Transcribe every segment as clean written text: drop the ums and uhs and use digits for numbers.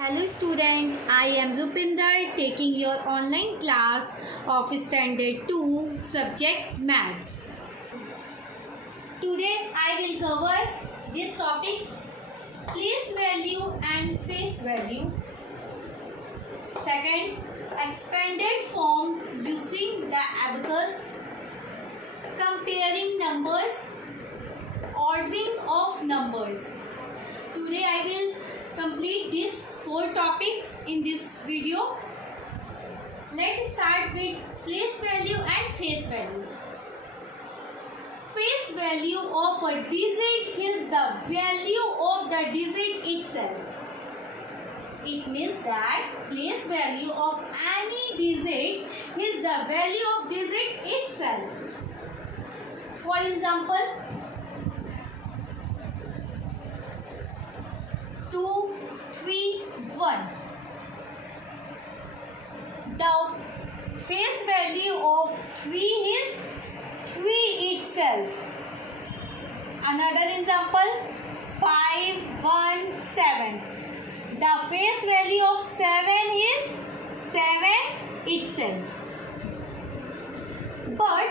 Hello student, I am Rupinder taking your online class of Standard 2 subject Maths. Today I will cover these topics: place value and face value. Second, expanded form using the abacus, comparing numbers, ordering of numbers. Today I will complete these 4 topics in this video. Let's start with place value and face value. Face value of a digit is the value of the digit itself. It means that place value of any digit is the value of digit itself. For example, 2, 3, 1. The face value of 3 is 3 itself. Another example, 5, 1, 7. The face value of 7 is 7 itself. But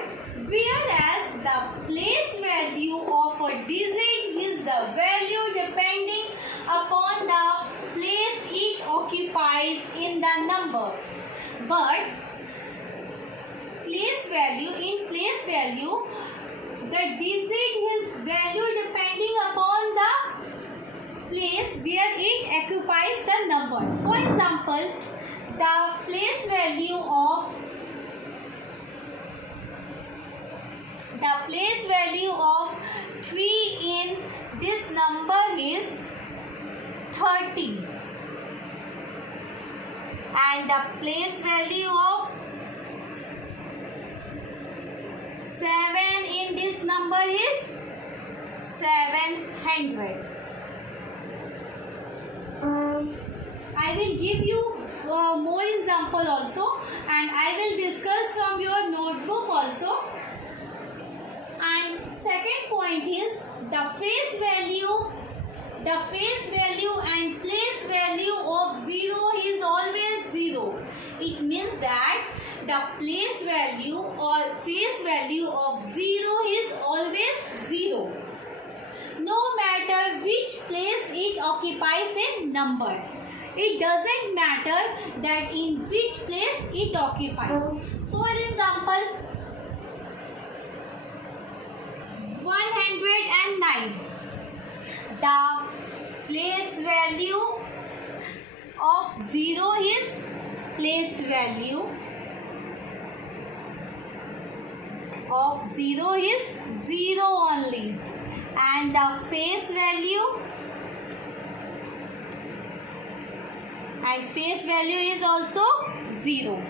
whereas the place value of a digit is the value depending upon the place it occupies in the number. But place value, the digit is value depending upon the place where it occupies the number. For example, the place value of 3 in this number is 30, and the place value of 7 in this number is 700. I will give you more example also, and I will discuss from your notebook also. And second point is the face value and place value of 0 is always 0. It means that the place value or face value of 0 is always 0. No matter which place it occupies in number. It doesn't matter that in which place it occupies. For example, 109. The place value of 0 is place value of 0 is 0 only, and the face value is also 0.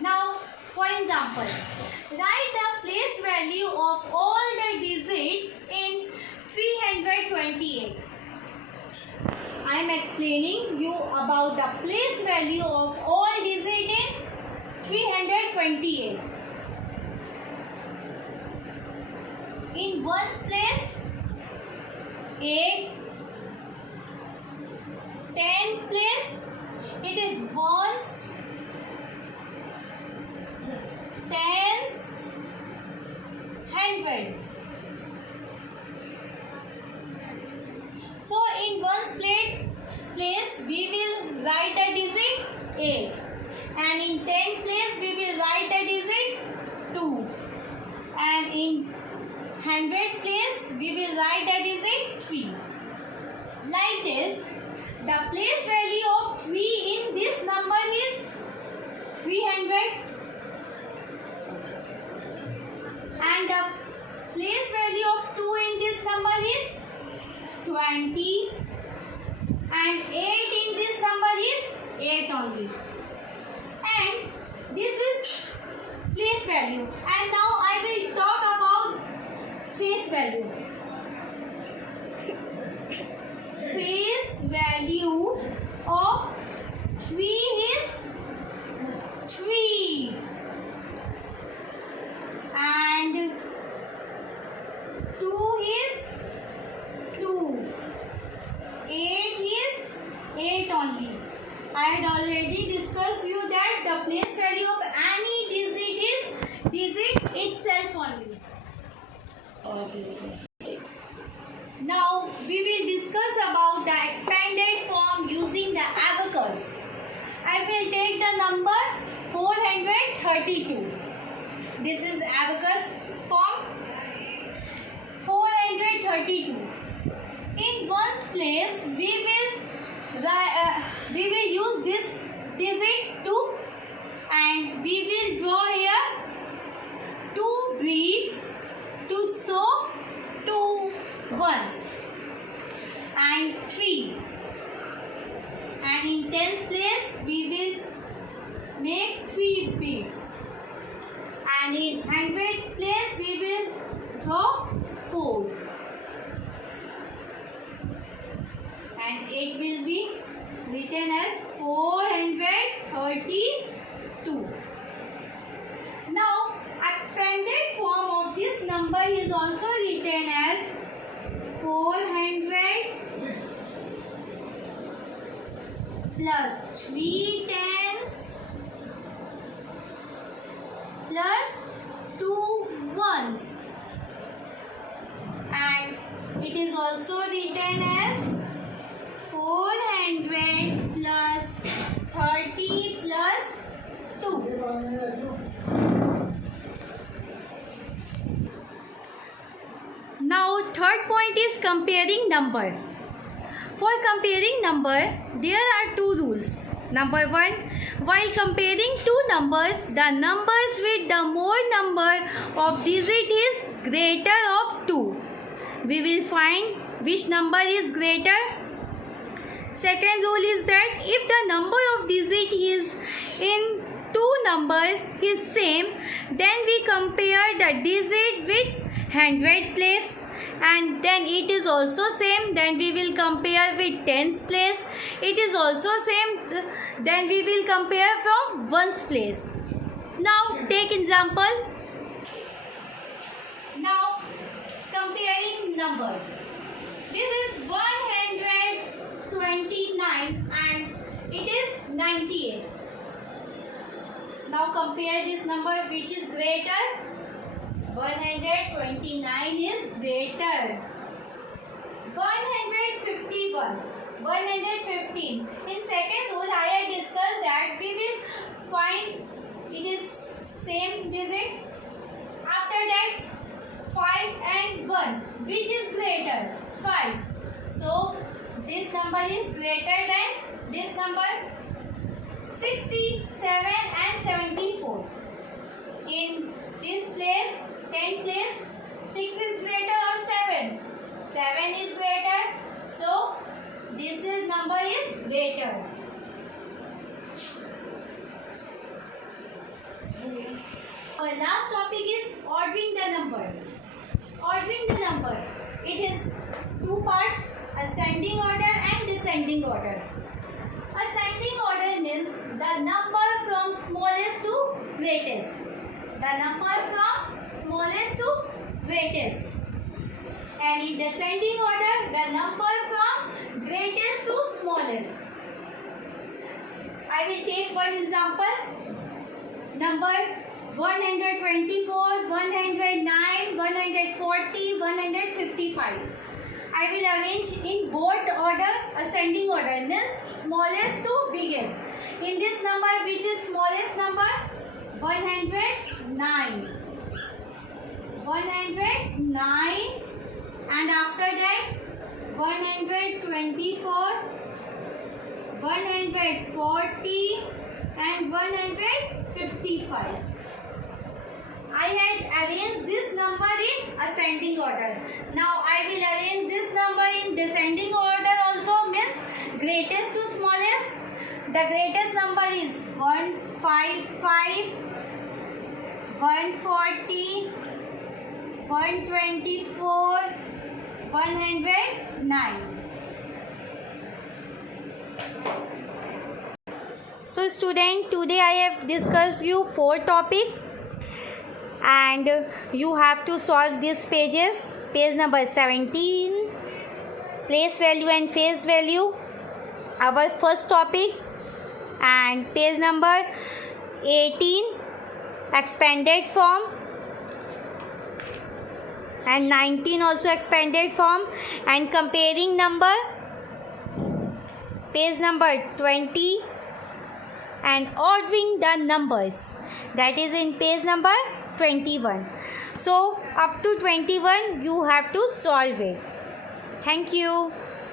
Now, for example, write the place value of all the digits in 328. I am explaining you about the place value of all digits in 328. In ones place, 8. 10 place, it is ones, tens, hundreds. So in ones place we will write the digit 8, and in 10 place we will write the digit 2, and in 100 place we will write the digit 3. Like this, the place value of 3 in this number is 300, and the place value of 2 in this number is 20, and 8 in this number is 8 only. And this is place value. And now I will talk about face value. Face value of 3 is 3, and 2 is had already discussed you that the place value of any digit is digit itself only. Now we will discuss about the expanded form using the abacus. I will take the number 432. This is abacus form 432. In ones place we will use this digit 2 and we will draw here 2 beads to show 2 ones and 3, and in tens place we will make 3 beads, and in hundred place we will draw 4, and it will be written as 432. Now expanded form of this number is also written as 400 plus 3 tens plus 2 ones, and it is also written as 400 plus 30 plus 2. Now third point is comparing number. For comparing number, there are 2 rules. Number 1, while comparing 2 numbers, the numbers with the more number of digit is greater of 2. We will find which number is greater. Second rule is that if the number of digit is in 2 numbers is same, then we compare the digit with hundred place, and then it is also same, then we will compare with tens place. It is also same, then we will compare from ones place. Now take example. Now comparing numbers. This is 129 and it is 98. Now compare this number, which is greater. 129 is greater. 151, 115. In second rule, I had discussed that we will find it is same digit. After that, 5 and 1, which is greater? 5. So this number is greater than this number. 67 and 74. In this place, 10 place, 6 is greater or 7? 7 is greater. So this number is greater. Our last topic is ordering the number. Ordering the number. It is 2 parts, ascending order and descending order. Ascending order means the number from smallest to greatest. The number from smallest to greatest. And in descending order, the number from greatest to smallest. I will take one example. Number 124, 109, 140, 155. I will arrange in both order, ascending order means smallest to biggest. In this number, which is smallest number? 109. 109, and after that 124, 140 and 155. I had arranged this number in ascending order. Now I will arrange this number in descending order also, means greatest to smallest. The greatest number is 155, 140, 124, 109. So student, today I have discussed you 4 topics and you have to solve these pages. Page number 17, place value and face value. Our first topic, and page number 18 expanded form, and 19 also expanded form, and comparing number, page number 20, and ordering the numbers, that is in page number 21. So up to 21 you have to solve it. Thank you.